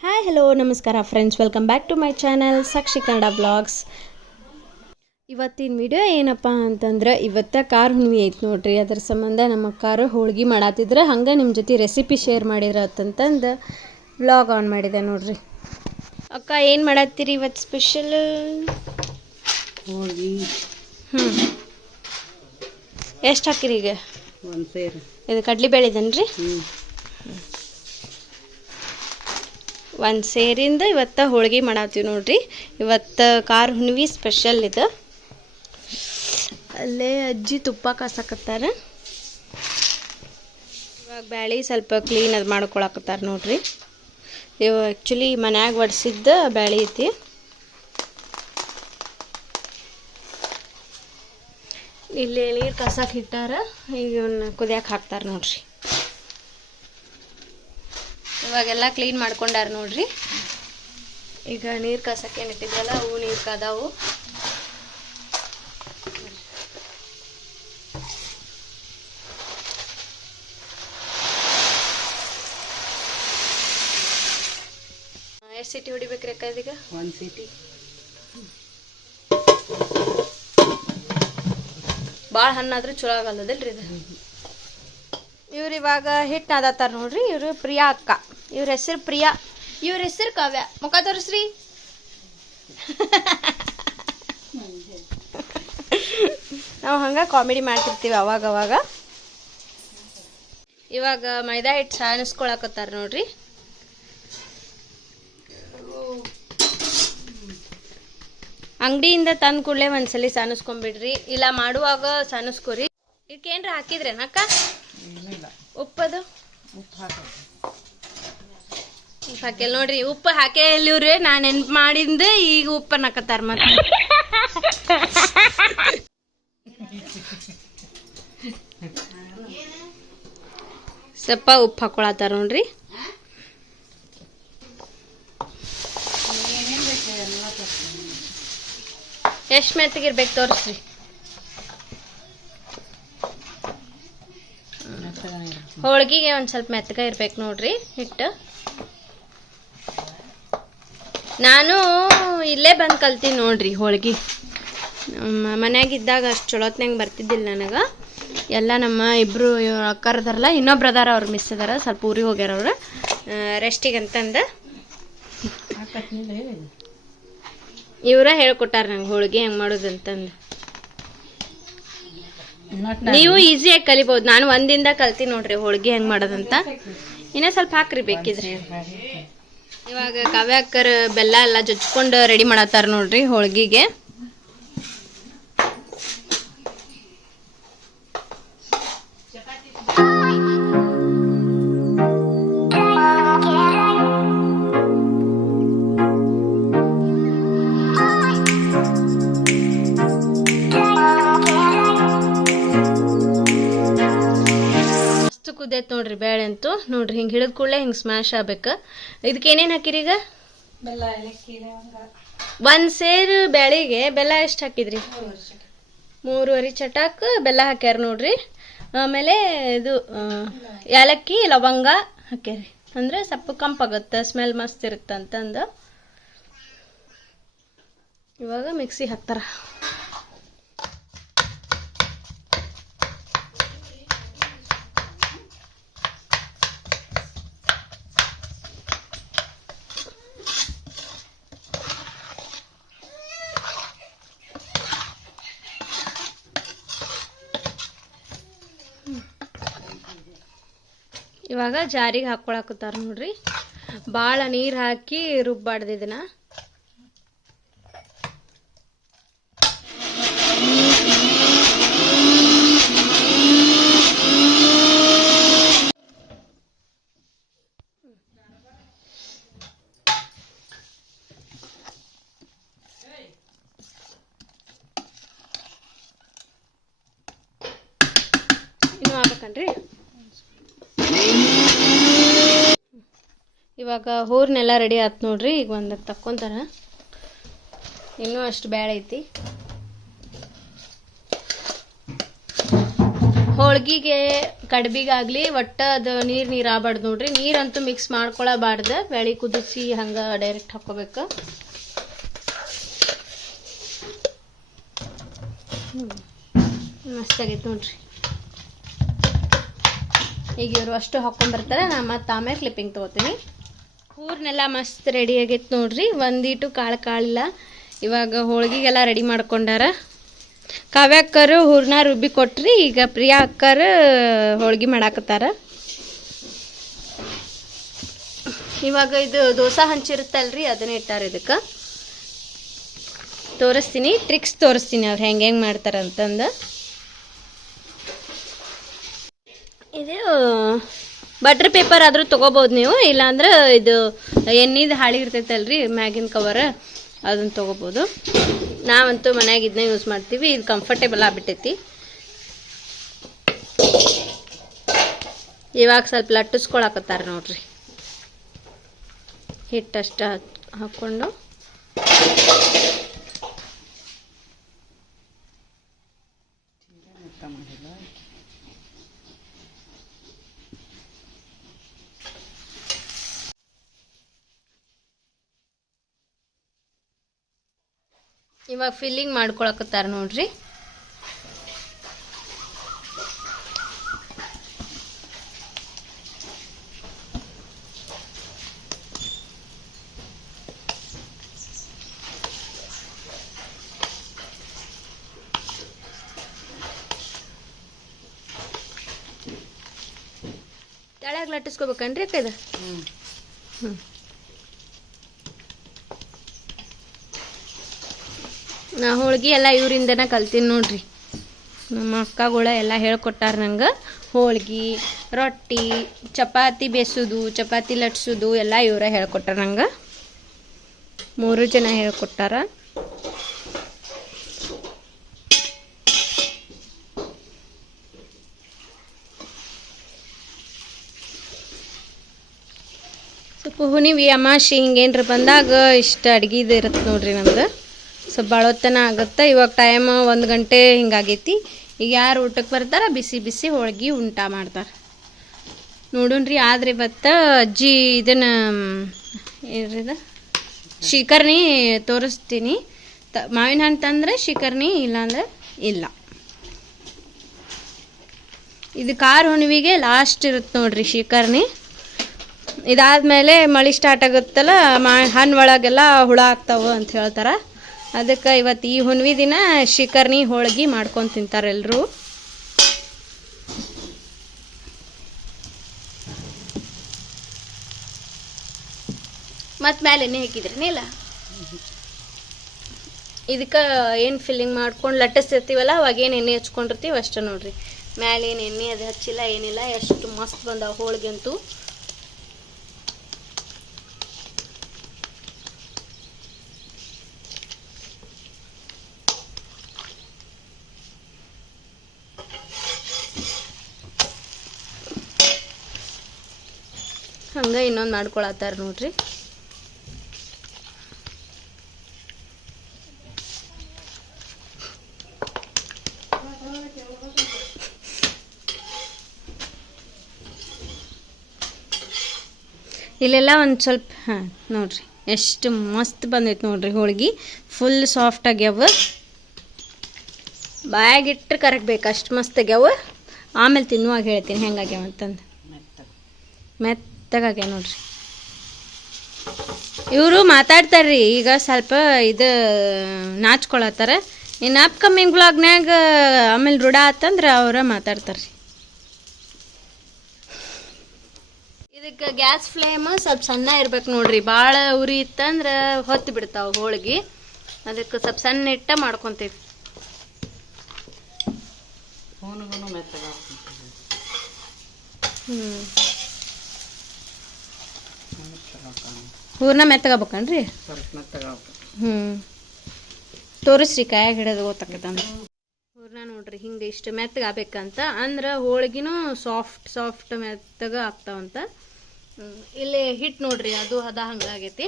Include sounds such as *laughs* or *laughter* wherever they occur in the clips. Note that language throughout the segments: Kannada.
ಹಾಯ್ ಹಲೋ ನಮಸ್ಕಾರ friends welcome back to my channel Sakshi Kannada blogs ಇವತ್ತಿನ ವಿಡಿಯೋ ಏನಪ್ಪ ಅಂತಂದ್ರೆ ಇವತ್ತು ಕಾರ್ ಹುಣ್ಣಿ ಐತೆ ನೋಡ್ರಿ. ಅದ್ರ ಸಂಬಂಧ ನಮ್ಮ ಕಾರು ಹೋಳ್ಗೆ ಮಾಡತ್ತಿದ್ರೆ ಹಂಗೆ ನಿಮ್ಮ ಜೊತೆ ರೆಸಿಪಿ ಶೇರ್ ಮಾಡಿದ್ರೆ ಅಂತಂದು ಬ್ಲಾಗ್ ಆನ್ ಮಾಡಿದೆ ನೋಡ್ರಿ. ಅಕ್ಕ ಏನು ಮಾಡತ್ತೀರಿ ಇವತ್ತು ಸ್ಪೆಷಲ್ ಹೋಳ್ಗೆ. ಹ್ಞೂ ಎಷ್ಟು ಹಾಕಿರಿ ಈಗ? ಒಂದು ಸೇರು. ಇದು ಕಡ್ಲಿ ಇದನ್ರಿ? ಹ್ಞೂ ಒಂದು ಸೇರಿಂದ ಇವತ್ತು ಹೋಳಿಗೆ ಮಾಡತ್ತೀವಿ ನೋಡ್ರಿ. ಇವತ್ತು ಕಾರ್ ಹುಣ್ವಿ ಸ್ಪೆಷಲ್ ಇದು. ಅಲ್ಲೇ ಅಜ್ಜಿ ತುಪ್ಪ ಕಾಸಕತ್ತಾರ. ಇವಾಗ ಬ್ಯಾಳಿ ಸ್ವಲ್ಪ ಕ್ಲೀನ್ ಅದು ಮಾಡ್ಕೊಳಕತ್ತಾರ ನೋಡ್ರಿ. ಇವು ಆ್ಯಕ್ಚುಲಿ ಮನ್ಯಾಗ ಒಡ್ಸಿದ್ದ ಬ್ಯಾಳಿ ಐತಿ. ಇಲ್ಲಿ ನೀರು ಕಸಕ್ಕೆ ಇಟ್ಟಾರ, ಈಗ ಇವನ್ನ ಕುದಿಯಕ್ಕೆ ಹಾಕ್ತಾರೆ ನೋಡ್ರಿ. ಇವಾಗೆಲ್ಲ ಕ್ಲೀನ್ ಮಾಡ್ಕೊಂಡಾರ ನೋಡ್ರಿ. ಈಗ ನೀರು ಕಸಕ್ಕೆ ಏನು ಇಟ್ಟಿದ್ರಲ್ಲ ಅವು ನೀರು ಕಾದಾವು. ಎಷ್ಟು ಸಿಟಿ ಹೊಡಿಬೇಕ್ರಿ ಅಕ್ಕ ಇದೀಗ? ಒಂದು ಸಿಟಿ. ಭಾಳ ಹಣ್ಣಾದ್ರೂ ಚಲೋ ಆಗಲ್ಲದಲ್ರಿ ಇದು? ಇವ್ರು ಇವಾಗ ಹಿಟ್ಟು ನಾದತ್ತಾರ ನೋಡ್ರಿ ಇವರು ಪ್ರಿಯಾ ಅಕ್ಕ. ಇವ್ರ ಹೆಸರು ಪ್ರಿಯಾ. ಇವ್ರ ಹೆಸರು ಕಾವ್ಯ. ಮುಖ ತೋರಿಸ್ರಿ ನಾವು ಹಂಗೆ ಕಾಮಿಡಿ ಮಾಡ್ತಿರ್ತೀವಿ ಅವಾಗ ಅವಾಗ ಇವಾಗ ಮೈದಾ ಹಿಟ್ಟು ಸಾಣಿಸ್ಕೊಳಕತ್ತಾರ ನೋಡ್ರಿ. ಅಂಗಡಿಯಿಂದ ತಂದು ಕೂಡಲೇ ಒಂದ್ಸಲಿ ಸಾನಿಸ್ಕೊಂಡ್ಬಿಡ್ರಿ ಇಲ್ಲ ಮಾಡುವಾಗ ಸಾನಿಸ್ಕೊರಿ. ಇದಕ್ಕೇನ್ರ ಹಾಕಿದ್ರೇನಕ್ಕ? ಏನಿಲ್ಲ. ಉಪ್ಪದು? ಉಪ್ಪು ಉಪ್ಪು ಹಾಕಿಲ್ಲ ನೋಡ್ರಿ, ಉಪ್ಪು ಹಾಕೇ ಇಲ್ಲಿವ್ರಿ ನಾ ನೆನ್ಪು ಮಾಡಿಂದ ಈಗ ಉಪ್ಪನ್ನ ಹಾಕತ್ತಾರ ಮತ್ತೆ ಸ್ವಲ್ಪ ಉಪ್ಪು ಹಾಕೊಳತ್ತಾರ ನೋಡ್ರಿ. ಎಷ್ಟು ಮೆತ್ತಗಿರ್ಬೇಕು ತೋರಿಸ್ರಿ. ಹೋಳ್ಗಿಗೆ ಒಂದು ಸ್ವಲ್ಪ ಮೆತ್ತಗ ಇರ್ಬೇಕು ನೋಡ್ರಿ ಹಿಟ್ಟು. ನಾನು ಇಲ್ಲೇ ಬಂದು ಕಲ್ತೀನಿ ನೋಡ್ರಿ ಹೋಳ್ಗಿ. ಮನ್ಯಾಗಿದ್ದಾಗ ಅಷ್ಟು ಚಲೋತ್ನಂಗೆ ಬರ್ತಿದ್ದಿಲ್ಲ ನನಗೆ. ಎಲ್ಲ ನಮ್ಮ ಇಬ್ಬರು ಅಕ್ಕರದಾರಲ್ಲ, ಇನ್ನೊಬ್ರು ಅದಾರ, ಅವ್ರು ಮಿಸ್ ಅದಾರ, ಸ್ವಲ್ಪ ಊರಿಗೆ ಹೋಗ್ಯಾರ ಅವರು. ರೆಸ್ಟಿಗೆ ಅಂತಂದು. ಇವರ ಹೇಳ್ಕೊಟ್ಟಾರ ನಂಗೆ ಹೋಳಿಗೆ ಹೆಂಗೆ ಮಾಡೋದು ನೀವು ಈಸಿಯಾಗಿ ಕಲಿಬೋದು. ನಾನು ಒಂದಿಂದ ಕಲ್ತೀನಿ ನೋಡ್ರಿ ಹೋಳಿಗೆ ಹೆಂಗೆ ಮಾಡೋದಂತ. ಇನ್ನೂ ಸ್ವಲ್ಪ ಹಾಕ್ರಿ ಬೇಕಿದ್ರೆ. ಇವಾಗ ಕಾವ್ಯಾಕರ್ ಬೆಲ್ಲ ಎಲ್ಲ ಜಚ್ಕೊಂಡು ರೆಡಿ ಮಾಡತ್ತಾರ ನೋಡ್ರಿ ಹೋಳ್ಗಿಗೆ. ನೋಡ್ರಿ ಹಿಂಗೆ ಹಿಡಿದ ಕೂಡಲೇ ಹಿಂಗೆ ಸ್ಮ್ಯಾಶ್ ಆಗ್ಬೇಕು. ಇದಕ್ಕೆ ಏನೇನು ಹಾಕಿರಿ ಈಗ? ಬೆಲ್ಲ ಏಲಕ್ಕಿ ಒಂದು ಸೇರು ಬ್ಯಾಳಿಗೆ ಬೆಲ್ಲ ಎಷ್ಟು ಹಾಕಿದ್ರಿ? ಮೂರುವರೆ ಚಟಾಕ್ ಬೆಲ್ಲ ಹಾಕ್ಯಾರ ನೋಡ್ರಿ. ಆಮೇಲೆ ಇದು ಏಲಕ್ಕಿ ಲವಂಗ ಹಾಕ್ಯಾರಿ. ಅಂದ್ರೆ ಸ್ವಲ್ಪ ಕಂಪಾಗುತ್ತೆ ಸ್ಮೆಲ್ ಮಸ್ತ್ ಇರುತ್ತೆ ಅಂತಂದು ಇವಾಗ ಮಿಕ್ಸಿ ಹಾಕ್ತಾರ ಇವಾಗ ಜಾರಿಗೆ ಹಾಕ್ಕೊಳಕತ್ತಾರ ನೋಡ್ರಿ. ಭಾಳ ನೀರು ಹಾಕಿ ರುಬ್ಬಾಡ್ದು ಇದನ್ನ ಇನ್ನೂ ಆಗ್ಬೇಕನ್ರಿ ಇವಾಗ ಹೂರ್ನೆಲ್ಲ ರೆಡಿ ಆಯ್ತು ನೋಡ್ರಿ, ಈಗ ಒಂದು ತಕ್ಕೊಂತಾರ. ಇನ್ನೂ ಅಷ್ಟು ಐತಿ. ಹೋಳ್ಗಿಗೆ, ಕಡ್ಬಿಗಾಗ್ಲಿ ಒಟ್ಟ ಅದು ನೀರು ನೀರು ಆಗ್ಬಾರ್ದು ನೋಡ್ರಿ. ನೀರಂತೂ ಮಿಕ್ಸ್ ಮಾಡ್ಕೊಳಬಾರ್ದು. ಬೆಳಿ ಕುದಿಸಿ ಹಂಗೆ ಡೈರೆಕ್ಟ್ ಹಾಕೋಬೇಕು ಮಸ್ತ್ ಆಗೈತೆ ನೋಡ್ರಿ. ಈಗ ಇವರು ಅಷ್ಟು ಹಾಕೊಂಡ್ಬರ್ತಾರೆ ನಾ ಮತ್ತೆ ಆಮೇಲೆ ಕ್ಲಿಪ್ಪಿಂಗ್ ತೊಗೋತೀನಿ. ಹೂರ್ನೆಲ್ಲ ಮಸ್ತ್ ರೆಡಿ ಆಗೈತೆ ನೋಡ್ರಿ. ಒಂದಿಟ್ಟು ಕಾಳು ಕಾಳಿಲ್ಲ. ಇವಾಗ ಹೋಳ್ಗಿಗೆಲ್ಲ ರೆಡಿ ಮಾಡ್ಕೊಂಡಾರ. ಕಾವ್ಯ ಅಕ್ಕರು ಹೂರ್ಣ ರುಬ್ಬಿ ಕೊಟ್ರಿ. ಈಗ ಪ್ರಿಯಾ ಅಕ್ಕರು ಹೋಳ್ಗೆ ಮಾಡಾಕತ್ತಾರ. ಇವಾಗ ಇದು ದೋಸೆ ಹಂಚಿರುತ್ತಲ್ರಿ, ಅದನ್ನ ಇಟ್ಟಾರ ಇದಕ್ಕೆ. ತೋರಿಸ್ತೀನಿ. ಟ್ರಿಕ್ಸ್ ತೋರಿಸ್ತೀನಿ ಅವ್ರು ಹೆಂಗೆ ಹೆಂಗೆ ಮಾಡ್ತಾರೆ ಅಂತಂದು. ಇದು ಬಟ್ರ್ ಪೇಪರ್ ಆದರೂ ತೊಗೋಬೋದು ನೀವು. ಇಲ್ಲಾಂದ್ರೆ ಇದು ಎಣ್ಣೆದು ಹಾಳಿ ಇರ್ತೈತಲ್ರಿ, ಮ್ಯಾಗಿನ ಕವರ್ ಅದನ್ನು ತೊಗೋಬೋದು. ನಾವಂತೂ ಮನ್ಯಾಗ ಇದನ್ನ ಯೂಸ್ ಮಾಡ್ತೀವಿ. ಇದು ಕಂಫರ್ಟೇಬಲ್ ಆಗಿಬಿಟ್ಟೈತಿ. ಇವಾಗ ಸ್ವಲ್ಪ ಲಟ್ಟಿಸ್ಕೊಳಕತ್ತಾರೆ ನೋಡ್ರಿ. ಹಿಟ್ಟಷ್ಟು ಹಾಕ್ಕೊಂಡು. ಇವಾಗ ಫಿಲ್ಲಿಂಗ್ ಮಾಡ್ಕೊಳಕತ್ತಾರ ನೋಡ್ರಿ. ತೆಳಗ್ ಲಟ್ಟಿಸ್ಕೋಬೇಕನ್ರಿ ಅಕ್ಕ ಇದು ಹ್ಞೂ ನಾ ಹೋಳ್ಗೆ ಎಲ್ಲ ಇವರಿಂದನ ಕಲ್ತೀನಿ ನೋಡ್ರಿ. ನಮ್ಮ ಅಕ್ಕಗಳು ಎಲ್ಲ ಹೇಳ್ಕೊಟ್ಟಾರ ನಂಗೆ. ಹೋಳ್ಗೆ, ರೊಟ್ಟಿ, ಚಪಾತಿ ಬೇಸೋದು, ಚಪಾತಿ ಲಟ್ಸೋದು ಎಲ್ಲ ಇವರ ಹೇಳ್ಕೊಟ್ಟಾರ ನಂಗೆ. ಮೂರು ಜನ ಹೇಳ್ಕೊಟ್ಟಾರ. ಸ್ವಲ್ಪ ಹುಣಿವಿ ಅಮಾಶಿ ಹಿಂಗೇನ್ರ ಬಂದಾಗ ಇಷ್ಟ ಅಡ್ಗಿದು ಇರುತ್ತೆ ನೋಡ್ರಿ ನಮ್ದು ಸ್ವಲ್ಪ ಭಾಳೊತ್ತನ ಆಗುತ್ತೆ. ಇವಾಗ ಟೈಮ್ ಒಂದು ಗಂಟೆ ಹಿಂಗಾಗೈತಿ. ಈಗ ಯಾರು ಊಟಕ್ಕೆ ಬರ್ತಾರ? ಬಿಸಿ ಬಿಸಿ ಹೋಳ್ಗೆ ಉಂಟ ಮಾಡ್ತಾರೆ. ನೋಡೋಣ್ರಿ ಆದ್ರೆ ಇವತ್ತು ಅಜ್ಜಿ ಇದನ್ನ ಏನ್ರಿದ ಶಿಖರ್ಣಿ ತೋರಿಸ್ತೀನಿ. ತ, ಮಾವಿನ ಹಣ್ಣು ತಂದ್ರೆ ಶಿಕರ್ಣಿ ಇಲ್ಲಾಂದ್ರೆ ಇಲ್ಲ. ಇದು ಕಾರ್ ಹುಣ್ಣಿಗೆ ಲಾಸ್ಟ್ ಇರುತ್ತೆ ನೋಡ್ರಿ ಶಿಖರ್ಣಿ. ಇದಾದ್ಮೇಲೆ ಮಳೆ ಸ್ಟಾರ್ಟ್ ಆಗುತ್ತಲ್ಲ, ಮಾ, ಹಣ್ಣು ಒಳಗೆಲ್ಲ ಹುಳ ಆಗ್ತಾವ ಅಂತ ಹೇಳ್ತಾರೆ. ಅದಕ್ಕೆ ಇವತ್ತು ಈ ಹುಣ್ವಿ ದಿನ ಶಿಕರ್ಣಿ ಹೋಳಿಗೆ ಮಾಡ್ಕೊಂಡು ತಿಂತಾರೆಲ್ಲರೂ ಮತ್ತು ಮೇಲೆ ಹಾಕಿದ್ರಿ ಇಲ್ಲ ಇದಕ್ಕೆ ಏನು ಫಿಲ್ಲಿಂಗ್ ಮಾಡ್ಕೊಂಡು ಲಟ್ಟಿಸ್ತಿರ್ತೀವಲ್ಲ ಅವಾಗ ಏನು ಎಣ್ಣೆ ಹಚ್ಕೊಂಡಿರ್ತೀವಿ ಅಷ್ಟೇ ನೋಡ್ರಿ. ಮ್ಯಾಲೇನು ಎಣ್ಣೆ ಅದು ಹಚ್ಚಿಲ್ಲ, ಏನಿಲ್ಲ, ಎಷ್ಟು ಮಸ್ತ್ ಬಂದಾವ ಹೋಳಿಗೆ ಅಂತೂ. ಹಂಗೆ ಇನ್ನೊಂದು ಮಾಡ್ಕೊಳತ್ತಾರ ನೋಡ್ರಿ. ಇಲ್ಲೆಲ್ಲ ಒಂದು ಸ್ವಲ್ಪ ಹಾಂ ನೋಡ್ರಿ ಎಷ್ಟು ಮಸ್ತ್ ಬಂದೈತೆ ನೋಡ್ರಿ ಹೋಳ್ಗೆ. ಫುಲ್ ಸಾಫ್ಟ್ ಆಗ್ಯಾವ. ಬಾಯಾಗಿಟ್ರೆ ಬೇಕು ಅಷ್ಟು ಮಸ್ತ್ ಆಗ್ಯಾವ. ಆಮೇಲೆ ತಿನ್ನುವಾಗ ಹೇಳ್ತೀನಿ ಹೆಂಗಾಗ್ಯಾವ ಅಂತಂದು. ಮೆತ್ತಗೆ. ಮೆತ್ತಗಾಗ್ಯಾವ ನೋಡ್ರಿ. ಇವರು ಮಾತಾಡ್ತಾರ್ರಿ ಈಗ ಸ್ವಲ್ಪ ಇದು ನಾಚ್ಕೊಳತ್ತಾರ. ಇನ್ನು ಅಪ್ಕಮಿಂಗ್ ಬ್ಲಾಗ್ನ್ಯಾಗ ಆಮೇಲೆ ರೂಢ ಆತಂದ್ರೆ ಅವರ ಮಾತಾಡ್ತಾರ್ರಿ. ಇದಕ್ಕೆ ಗ್ಯಾಸ್ ಫ್ಲೇಮ್ ಸ್ವಲ್ಪ ಸಣ್ಣ ಇರ್ಬೇಕು ನೋಡ್ರಿ ಭಾಳ ಉರಿ ಇತ್ತಂದ್ರೆ ಹೊತ್ತು ಬಿಡ್ತಾವೆ ಹೋಳಿಗೆ. ಅದಕ್ಕೆ ಸ್ವಲ್ಪ ಸಣ್ಣ ಇಟ್ಟ ಮಾಡ್ಕೊತೀವಿ. ಹ್ಞೂ ಹೂರ್ನ ಮೆತ್ತಗಬೇಕನ್ರಿ ಹ್ಞೂ ತೋರಿಸ್ರಿ ಕಾಯಾಗ ಹಿಡಿದು ಗೊತ್ತಾಕತ್ತಂದ್ರೆ. ಹೂರ್ನ ನೋಡ್ರಿ ಹಿಂಗೆ ಇಷ್ಟು ಮೆತ್ತಗೆ ಆಗ್ಬೇಕಂತ ಅಂದ್ರೆ ಹೋಳ್ಗಿನೂ ಸಾಫ್ಟ್ ಸಾಫ್ಟ್ ಮೆತ್ತಗ ಆಗ್ತಾವಂತ. ಇಲ್ಲಿ ಹಿಟ್ಟು ನೋಡ್ರಿ ಅದು ಹದ ಹಂಗಾಗೈತಿ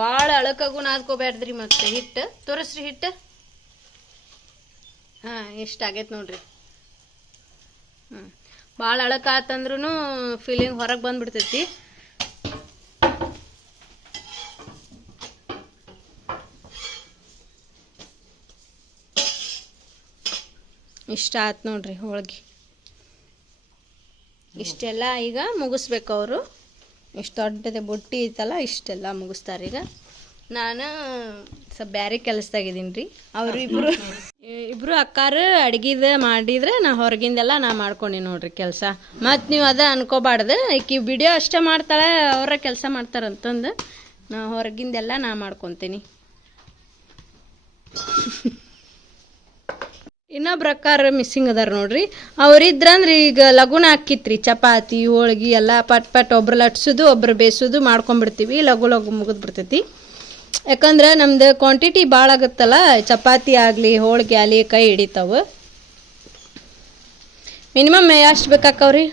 ಭಾಳ ಅಳಕಗೂ ನಾದ್ಕೋಬ್ಯಾಡ್ದ್ರಿ ಮತ್ತೆ ಹಿಟ್ಟು ತೋರಿಸ್ರಿ ಹಿಟ್ಟು ಹಾಂ ಇಷ್ಟ ಆಗೈತೆ ನೋಡ್ರಿ. ಹ್ಞೂ ಭಾಳ ಅಳಕಾತಂದ್ರೂ ಫೀಲಿಂಗ್ ಹೊರಗೆ ಬಂದ್ಬಿಡ್ತೈತಿ. ಇಷ್ಟ ಆಯ್ತು ನೋಡ್ರಿ ಹೋಳ್ಗಿ. ಇಷ್ಟೆಲ್ಲ ಈಗ ಮುಗಿಸ್ಬೇಕು ಅವರು. ಇಷ್ಟು ದೊಡ್ಡದ ಬುಟ್ಟಿ ಐತಲ್ಲ, ಇಷ್ಟೆಲ್ಲ ಮುಗಿಸ್ತಾರೆ ಈಗ. ನಾನು ಸ್ವಲ್ಪ ಬ್ಯಾರೆ ಕೆಲಸದಾಗಿದ್ದೀನಿ ರೀ. ಅವರು ಇಬ್ಬರು ಇಬ್ಬರು ಅಕ್ಕಾರ ಅಡ್ಗಿದ ಮಾಡಿದ್ರೆ ನಾ ಹೊರಗಿಂದೆಲ್ಲ ನಾ ಮಾಡ್ಕೊಂಡಿ ನೋಡ್ರಿ ಕೆಲಸ. ಮತ್ತು ನೀವು ಅದ ಅನ್ಕೋಬಾರ್ದು. ಈಕಿ ವಿಡಿಯೋ ಅಷ್ಟೇ ಮಾಡ್ತಾಳೆ, ಅವರ ಕೆಲಸ ಮಾಡ್ತಾರಂತಂದು ನಾ ಹೊರಗಿಂದೆಲ್ಲ ನಾ ಮಾಡ್ಕೊತೀನಿ. *laughs* ಇನ್ನೊಬ್ರ ಅಕ್ಕಾರ ಮಿಸ್ಸಿಂಗ್ ಅದಾರ ನೋಡ್ರಿ. ಅವ್ರಿದ್ರಂದ್ರೆ ಈಗ ಲಗುನ ಹಾಕಿತ್ರಿ ಚಪಾತಿ ಹೋಳ್ಗಿ ಎಲ್ಲ ಪಟ್ ಪಟ್ ಒಬ್ರು ಲಟ್ಸೋದು ಒಬ್ರು ಬೇಯಿಸೋದು ಮಾಡ್ಕೊಂಡ್ಬಿಡ್ತೀವಿ ಲಘು ಲಘು ಮುಗಿದು ಬಿಡ್ತೈತಿ. ಯಾಕಂದ್ರೆ ನಮ್ದು ಕ್ವಾಂಟಿಟಿ ಭಾಳ ಆಗುತ್ತಲ್ಲ ಚಪಾತಿ ಆಗಲಿ ಹೋಳಿಗೆ ಆಗಲಿ ಕೈ ಹಿಡಿತಾವೆ. ಮಿನಿಮಮ್ ಎಷ್ಟು ಬೇಕಾಕವ್ರಿ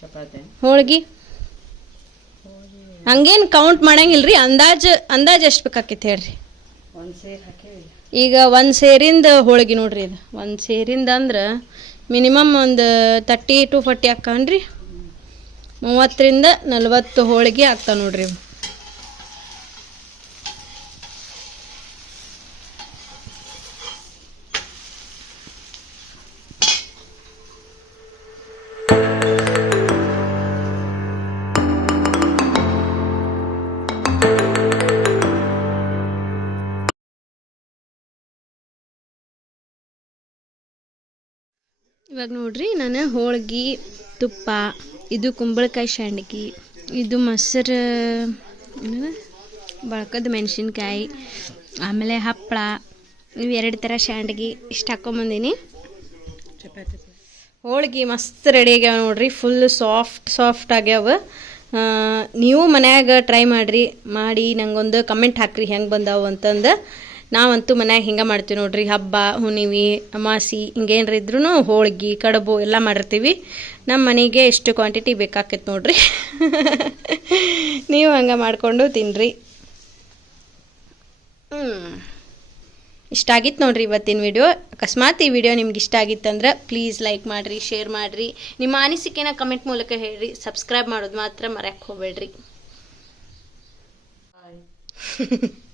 ಚಪಾತಿ. ಹೋಳ್ಗಿ. ಹಂಗೇನು ಕೌಂಟ್ ಮಾಡಂಗಿಲ್ರಿ ಅಂದಾಜು ಅಂದಾಜು ಎಷ್ಟು ಬೇಕಾಕೈತಿ ಹೇಳ್ರಿ? ಈಗ ಒಂದು ಸೇರಿಂದ ಹೋಳಿಗೆ ನೋಡ್ರಿ ಇದು ಒಂದು ಸೇರಿಂದ ಅಂದ್ರೆ ಮಿನಿಮಮ್ ಒಂದು ತರ್ಟಿ ಟು ಫಾರ್ಟಿ ಹಾಕನ್ರಿ ಮೂವತ್ತರಿಂದ ನಲ್ವತ್ತು ಹೋಳಿಗೆ ಆಗ್ತಾವೆ ನೋಡ್ರಿ. ಇವಾಗ ನೋಡ್ರಿ, ನಾನು ಹೋಳ್ಗಿ, ತುಪ್ಪ, ಇದು ಕುಂಬಳಕಾಯಿ ಸಂಡ್ಗಿ ಇದು ಮೊಸರು ಬಳಕದ ಮೆಣಸಿನ್ಕಾಯಿ, ಆಮೇಲೆ ಹಪ್ಪಳ ಇವು ಎರಡು ಥರ ಸಂಡ್ಗಿ ಇಷ್ಟು ಹಾಕ್ಕೊಂಬಂದೀನಿ ಹೋಳ್ಗಿ ಮಸ್ತ್ ರೆಡಿ ಆಗ್ಯಾವ ನೋಡ್ರಿ ಫುಲ್ ಸಾಫ್ಟ್ ಸಾಫ್ಟ್ ಆಗ್ಯಾವ. ನೀವು ಮನ್ಯಾಗ ಟ್ರೈ ಮಾಡಿರಿ, ಮಾಡಿ ನಂಗೊಂದು ಕಮೆಂಟ್ ಹಾಕ್ರಿ ಹೆಂಗೆ ಬಂದಾವು ಅಂತಂದು. ನಾವಂತೂ ಮನ್ಯಾಗ ಹಿಂಗೆ ಮಾಡ್ತೀವಿ ನೋಡ್ರಿ ಹಬ್ಬ ಹುಣಿವಿ ಅಮಾಸಿ ಹಿಂಗೇನ್ರ ಇದ್ರೂ ಹೋಳಿಗೆ ಕಡುಬು ಎಲ್ಲ ಮಾಡಿರ್ತೀವಿ. ನಮ್ಮ ಮನೆಗೆ ಎಷ್ಟು ಕ್ವಾಂಟಿಟಿ ಬೇಕಾಕೈತೆ ನೋಡ್ರಿ. ನೀವು ಹಂಗೆ ಮಾಡಿಕೊಂಡು ತಿನ್ನಿರಿ ಹ್ಞೂ ಇಷ್ಟ ಆಗಿತ್ತು ನೋಡ್ರಿ ಇವತ್ತಿನ ವಿಡಿಯೋ ಅಕಸ್ಮಾತ್ ಈ ವಿಡಿಯೋ ನಿಮ್ಗೆ ಇಷ್ಟ ಆಗಿತ್ತಂದ್ರೆ ಪ್ಲೀಸ್ ಲೈಕ್ ಮಾಡಿರಿ ಶೇರ್ ಮಾಡಿರಿ. ನಿಮ್ಮ ಅನಿಸಿಕೆನ ಕಮೆಂಟ್ ಮೂಲಕ ಹೇಳ್ರಿ. ಸಬ್ಸ್ಕ್ರೈಬ್ ಮಾಡೋದು ಮಾತ್ರ ಮರೆಯಕ್ಕೆ ಹೋಗ್ಬೇಡ್ರಿ. *laughs*